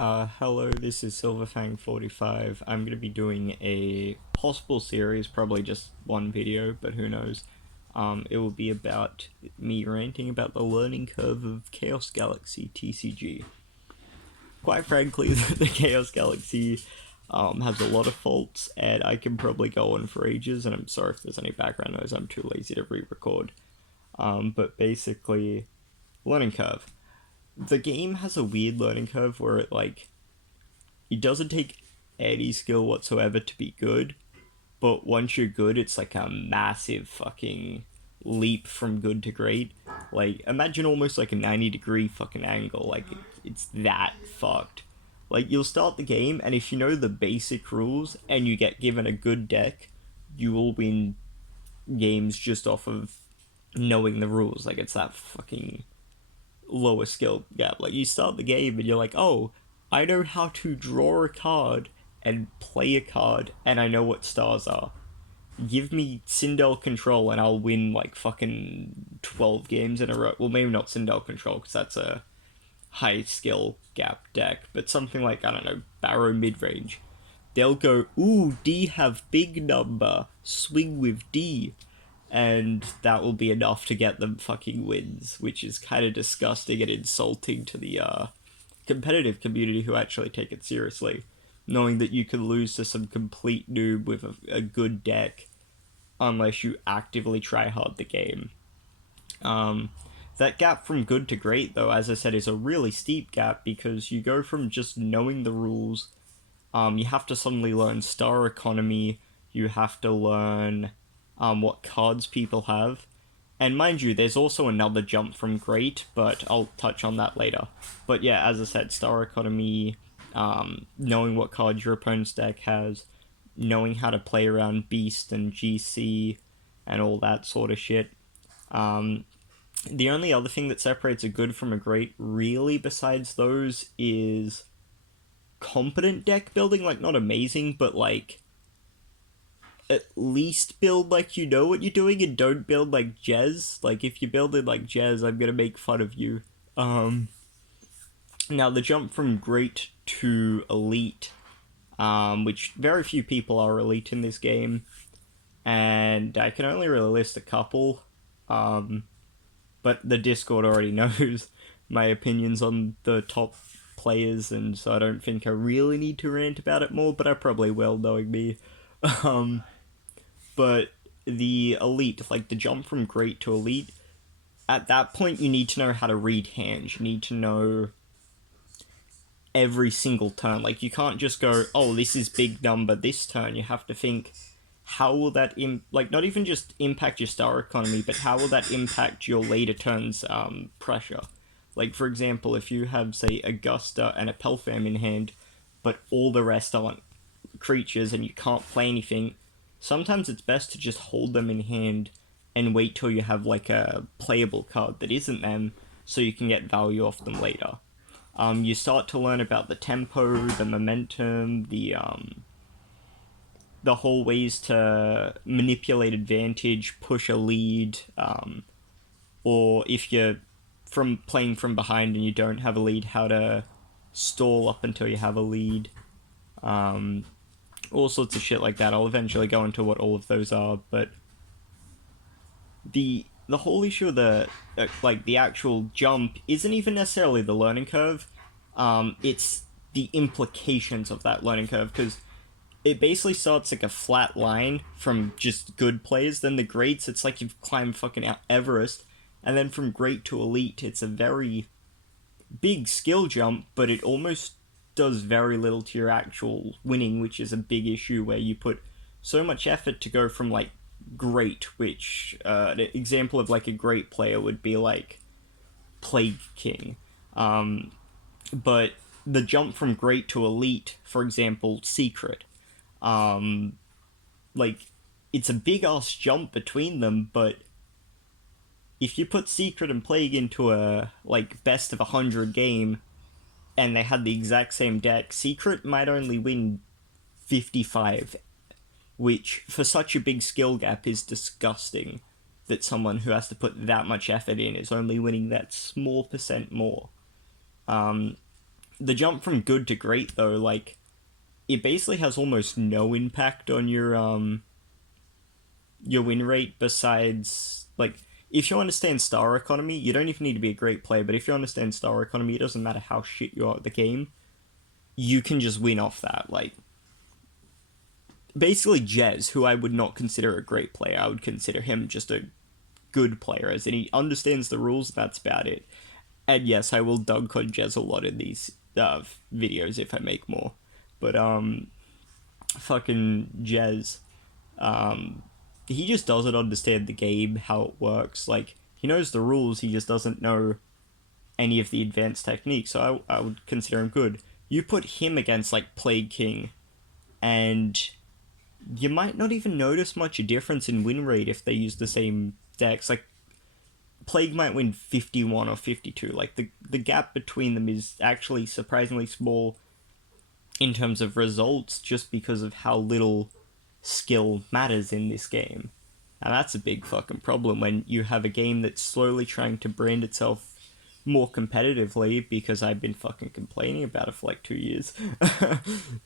Hello, this is Silverfang45. I'm going to be doing a possible series, probably just one video, but who knows. It will be about me ranting about the learning curve of Chaos Galaxy TCG. Quite frankly, the Chaos Galaxy has a lot of faults, and I can probably go on for ages, and I'm sorry if there's any background noise, I'm too lazy to re-record. But basically, learning curve. The game has a weird learning curve where it doesn't take any skill whatsoever to be good, but once you're good, it's like a massive fucking leap from good to great. Like, imagine almost like a 90-degree fucking angle. It's that fucked. Like, you'll start the game, and if you know the basic rules and you get given a good deck, you will win games just off of knowing the rules. Like, it's that fucking lower skill gap. Like, you start the game and you're like, oh, I know how to draw a card and play a card, and I know what stars are. Give me Sindel Control and I'll win like fucking 12 games in a row. Well, maybe not Sindel Control because that's a high skill gap deck, but something like, I don't know, Barrow mid range. They'll go, ooh, D have big number, swing with D, and that will be enough to get them fucking wins, which is kind of disgusting and insulting to the competitive community who actually take it seriously, knowing that you can lose to some complete noob with a good deck unless you actively try hard the game. That gap from good to great, though, as I said, is a really steep gap because you go from just knowing the rules. You have to suddenly learn star economy. You have to learn what cards people have. And mind you, there's also another jump from great, but I'll touch on that later. But yeah, as I said, star economy, knowing what cards your opponent's deck has, knowing how to play around beast and GC, and all that sort of shit. The only other thing that separates a good from a great, really, besides those, is competent deck building. Like, not amazing, but like, at least build like you know what you're doing and don't build like Jez. Like, if you build it like Jez, I'm gonna make fun of you. Now, the jump from great to elite, which very few people are elite in this game, and I can only really list a couple, but the Discord already knows my opinions on the top players, and so I don't think I really need to rant about it more, but I probably will, knowing me. Um, but the elite, like the jump from great to elite, at that point you need to know how to read hands. You need to know every single turn. Like, you can't just go, oh, this is big number this turn. You have to think, how will that like, not even just impact your star economy, but how will that impact your later turns pressure. Like, for example, if you have, say, Augusta and a Pelfam in hand, but all the rest aren't creatures and you can't play anything, sometimes it's best to just hold them in hand and wait till you have like a playable card that isn't them, so you can get value off them later. You start to learn about the tempo, the momentum, the whole ways to manipulate advantage, push a lead, or if you're from playing from behind and you don't have a lead, how to stall up until you have a lead. All sorts of shit like that. I'll eventually go into what all of those are, but the whole issue of the like the actual jump isn't even necessarily the learning curve. It's the implications of that learning curve, because it basically starts like a flat line from just good players. Then the greats, it's like you've climbed fucking Everest, and then from great to elite, it's a very big skill jump, but it almost does very little to your actual winning, which is a big issue where you put so much effort to go from like great, which an example of like a great player would be like Plague King. But the jump from great to elite, for example, secret, um, like, it's a big ass jump between them, but if you put secret and plague into a like best of 100 game and they had the exact same deck, secret might only win 55, which for such a big skill gap is disgusting, that someone who has to put that much effort in is only winning that small percent more. The jump from good to great though, like it basically has almost no impact on your win rate besides like if you understand star economy, you don't even need to be a great player, but if you understand star economy, it doesn't matter how shit you are at the game, you can just win off that. Like basically Jez, who I would not consider a great player, I would consider him just a good player, as in he understands the rules, that's about it. And yes, I will dunk on Jez a lot in these videos if I make more. But fucking Jez, um, he just doesn't understand the game, how it works. Like he knows the rules, he just doesn't know any of the advanced techniques. So I would consider him good. You put him against like Plague King, and you might not even notice much difference in win rate if they use the same decks. Like Plague might win 51 or 52. Like the gap between them is actually surprisingly small in terms of results just because of how little skill matters in this game. And that's a big fucking problem when you have a game that's slowly trying to brand itself more competitively, because I've been fucking complaining about it for like 2 years.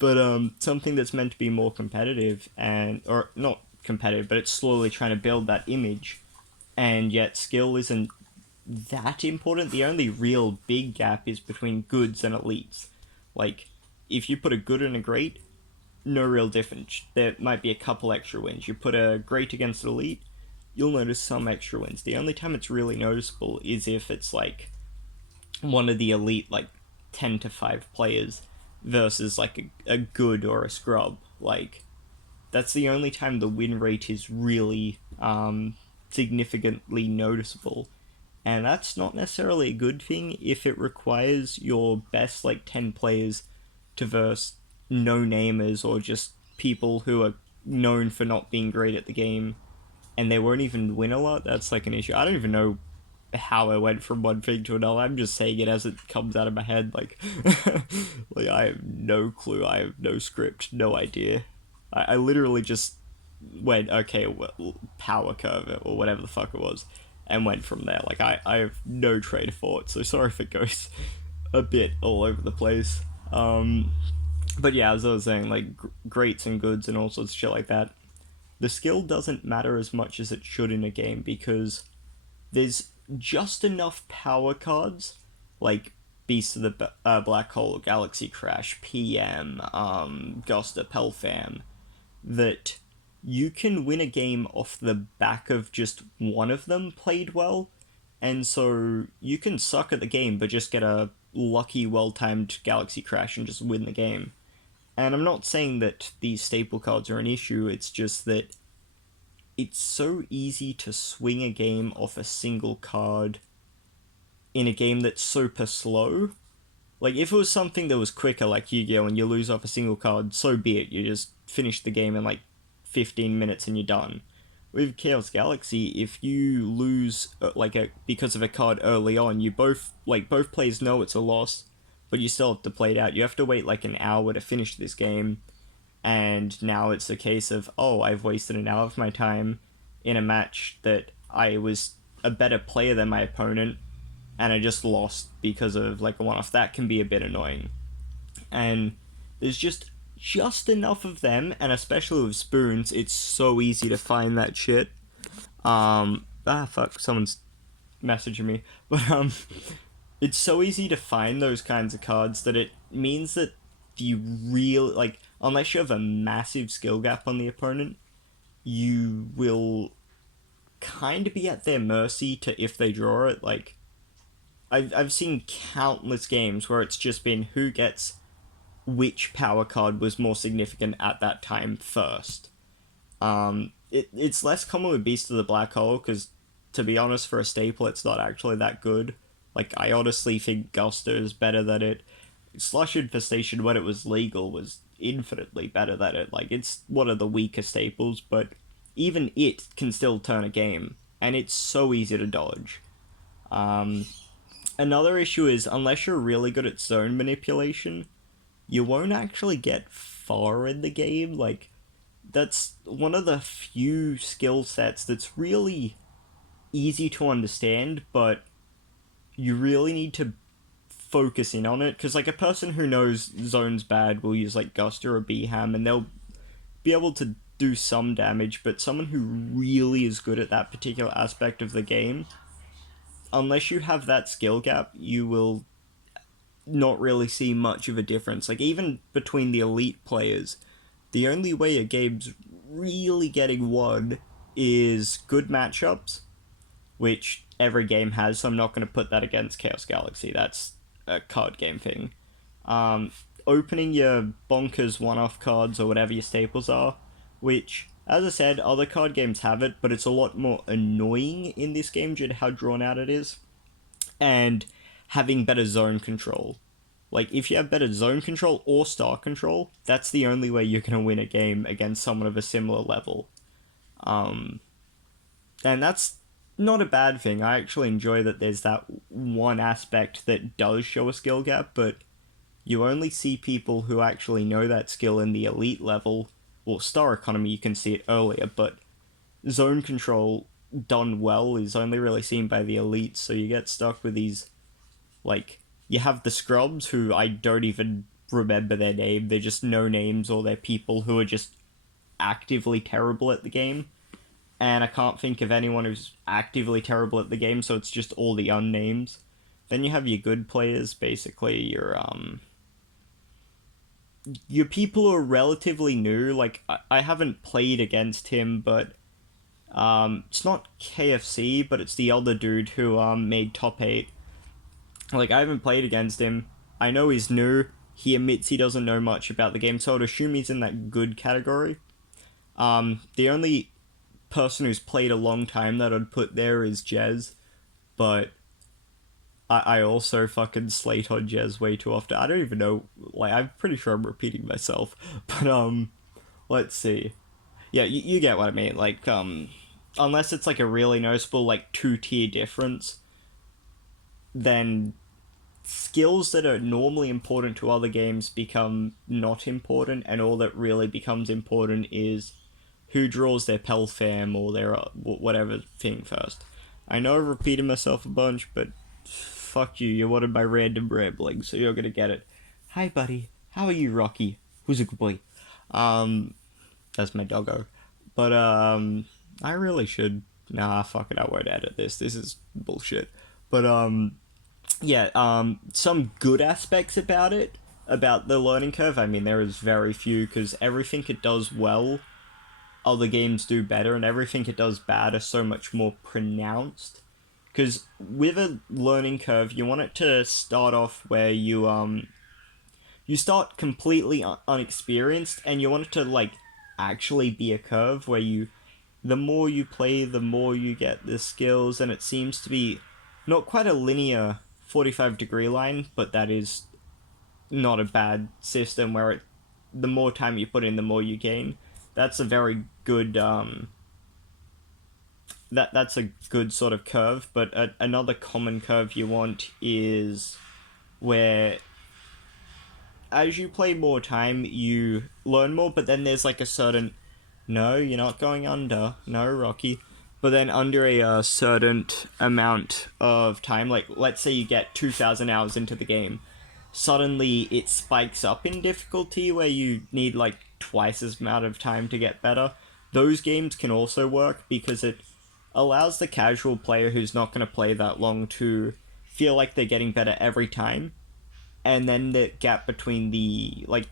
But something that's meant to be more competitive and or not competitive, but it's slowly trying to build that image, and yet skill isn't that important. The only real big gap is between goods and elites. Like if you put a good and a great, no real difference. There might be a couple extra wins. You put a great against an elite, you'll notice some extra wins. The only time it's really noticeable is if it's like one of the elite like 10 to 5 players versus like a good or a scrub. Like that's the only time the win rate is really significantly noticeable, and that's not necessarily a good thing if it requires your best like 10 players to verse no namers or just people who are known for not being great at the game, and they won't even win a lot. That's like an issue. I don't even know how I went from one thing to another. I'm just saying it as it comes out of my head. Like, like I have no clue. I have no script, no idea. I literally just went, okay, well, power curve or whatever the fuck it was, and went from there. Like I have no train of thought, so sorry if it goes a bit all over the place. But yeah, as I was saying, like greats and goods and all sorts of shit like that. The skill doesn't matter as much as it should in a game, because there's just enough power cards, like Beast of the Black Hole, Galaxy Crash, PM, Gosta, Pelfam, that you can win a game off the back of just one of them played well, and so you can suck at the game but just get a lucky, well-timed Galaxy Crash and just win the game. And I'm not saying that these staple cards are an issue, it's just that it's so easy to swing a game off a single card in a game that's super slow. Like, if it was something that was quicker, like Yu-Gi-Oh!, and you lose off a single card, so be it. You just finish the game in, like, 15 minutes and you're done. With Chaos Galaxy, if you lose, because of a card early on, you both players know it's a loss, but you still have to play it out. You have to wait, like, an hour to finish this game, and now it's a case of, oh, I've wasted an hour of my time in a match that I was a better player than my opponent, and I just lost because of like a one-off. That can be a bit annoying. And there's just enough of them, and especially with spoons, it's so easy to find that shit. Fuck, someone's messaging me. But it's so easy to find those kinds of cards that it means that you really like, unless you have a massive skill gap on the opponent, you will kind of be at their mercy to if they draw it. Like I've seen countless games where it's just been who gets which power card was more significant at that time first. It's less common with Beast of the Black Hole, because to be honest, for a staple, it's not actually that good. Like, I honestly think Guster is better than it. Slush Infestation, when it was legal, was infinitely better than it. Like, it's one of the weaker staples, but even it can still turn a game, and it's so easy to dodge. Another issue is, unless you're really good at zone manipulation, you won't actually get far in the game. Like, that's one of the few skill sets that's really easy to understand, but you really need to focus in on it, because like a person who knows zone's bad will use like Gust or a B-Ham and they'll be able to do some damage, but someone who really is good at that particular aspect of the game, unless you have that skill gap, you will not really see much of a difference. Like, even between the elite players, the only way a game's really getting won is good matchups, which every game has, so I'm not going to put that against Chaos Galaxy. That's a card game thing. Um, Opening your bonkers one-off cards or whatever your staples are, which, as I said, other card games have it, but it's a lot more annoying in this game due to how drawn out it is. And having better zone control. Like, if you have better zone control or star control, that's the only way you're going to win a game against someone of a similar level. Um, and that's not a bad thing. I actually enjoy that there's that one aspect that does show a skill gap, but you only see people who actually know that skill in the elite level. Well, star economy, you can see it earlier, but zone control done well is only really seen by the elites, so you get stuck with these, like, you have the scrubs who I don't even remember their name, they're just no names, or they're people who are just actively terrible at the game, and I can't think of anyone who's actively terrible at the game, so it's just all the unnames. Then you have your good players, basically your people who are relatively new. Like, I haven't played against him, but it's not KFC, but it's the other dude who made top 8. Like, I haven't played against him. I know he's new. He admits he doesn't know much about the game, so I'd assume he's in that good category. The only person who's played a long time that I'd put there is Jez, but I also fucking slate on Jez way too often. I don't even know, like, I'm pretty sure I'm repeating myself, but let's see. Yeah, you get what I mean. Like, unless it's like a really noticeable like 2-tier difference, then skills that are normally important to other games become not important, and all that really becomes important is who draws their Pelfam or their whatever thing first. I know I've repeated myself a bunch, but fuck you, you wanted my random rambling, so you're gonna get it. Hi, buddy. How are you, Rocky? Who's a good boy? Um, that's my doggo. But, I really should. Nah, fuck it, I won't edit this. This is bullshit. But, yeah, some good aspects about it, about the learning curve. I mean, there is very few, because everything it does well, other games do better, and everything it does bad are so much more pronounced. Because with a learning curve, you want it to start off where you start completely unexperienced, and you want it to, like, actually be a curve where the more you play, the more you get the skills, and it seems to be not quite a linear 45-degree line, but that is not a bad system where the more time you put in, the more you gain. That's a very good that's a good sort of curve. But another common curve you want is where as you play more time, you learn more, but then there's like a certain, no, you're not going under, no, Rocky. But then under a certain amount of time, like let's say you get 2,000 hours into the game, suddenly it spikes up in difficulty where you need like twice as amount of time to get better. Those games can also work because it allows the casual player who's not going to play that long to feel like they're getting better every time, and then the gap between the like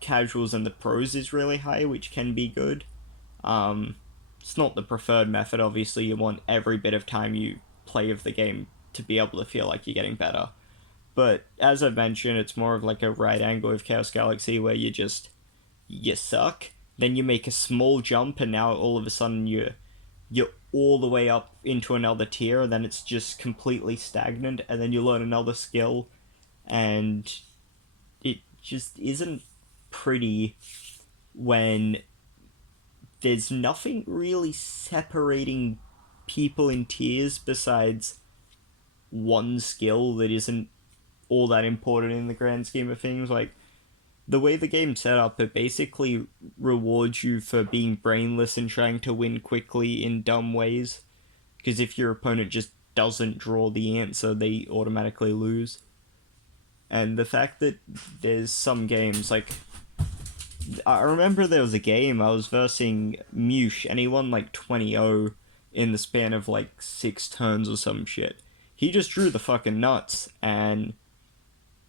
casuals and the pros is really high, which can be good. Um, it's not the preferred method. Obviously, you want every bit of time you play of the game to be able to feel like you're getting better. But as I've mentioned, it's more of like a right angle of Chaos Galaxy where you suck, then you make a small jump, and now all of a sudden you're all the way up into another tier, and then it's just completely stagnant, and then you learn another skill, and it just isn't pretty when there's nothing really separating people in tiers besides one skill that isn't all that important in the grand scheme of things. Like, the way the game's set up, it basically rewards you for being brainless and trying to win quickly in dumb ways. Because if your opponent just doesn't draw the answer, they automatically lose. And the fact that there's some games, like, I remember there was a game I was versing Mush, and he won like 20-0 in the span of like 6 turns or some shit. He just drew the fucking nuts, and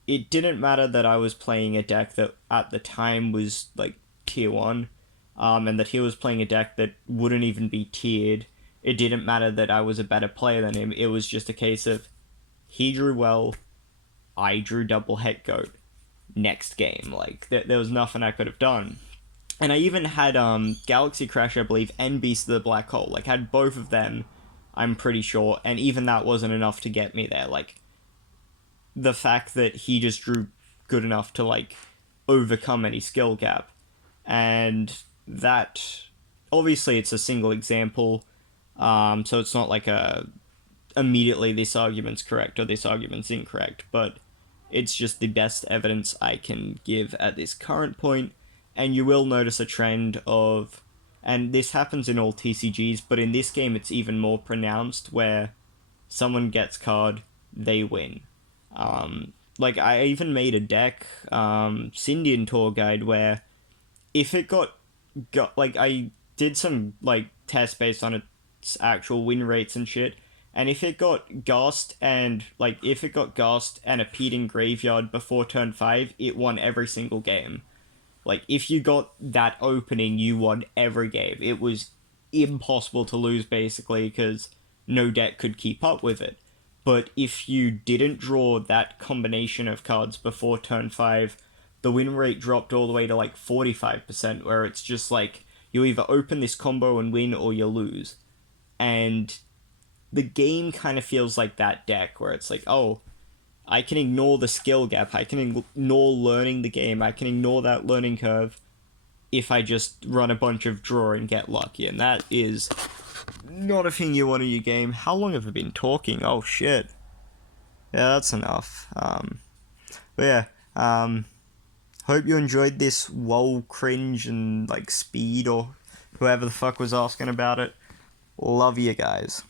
it didn't matter that I was playing a deck that at the time was like tier 1, and that he was playing a deck that wouldn't even be tiered. It didn't matter that I was a better player than him. It was just a case of he drew well, I drew double head goat. Next game, like there was nothing I could have done. And I even had Galaxy Crash, I believe, and Beast of the Black Hole. Like, had both of them, I'm pretty sure, and even that wasn't enough to get me there. Like, the fact that he just drew good enough to like overcome any skill gap, and that obviously it's a single example, so it's not like a immediately this argument's correct or this argument's incorrect, but it's just the best evidence I can give at this current point, and you will notice a trend of, and this happens in all TCGs, but in this game it's even more pronounced, where someone gets card, they win. Like, I even made a deck, Syndian Tour Guide, where if it got like, I did some like tests based on its actual win rates and shit, and if it got gassed and like if it got gassed and appeared in graveyard before turn 5, it won every single game. Like, if you got that opening, you won every game. It was impossible to lose, basically, because no deck could keep up with it. But if you didn't draw that combination of cards before turn 5, the win rate dropped all the way to like 45%, where it's just like, you either open this combo and win or you lose. And the game kind of feels like that deck, where it's like, oh, I can ignore the skill gap, I can ignore learning the game, I can ignore that learning curve if I just run a bunch of draw and get lucky, and that is not a thing you want in your game. How long have I been talking? Oh shit. Yeah, that's enough. But yeah, hope you enjoyed this whoa cringe and like speed or whoever the fuck was asking about it. Love you guys.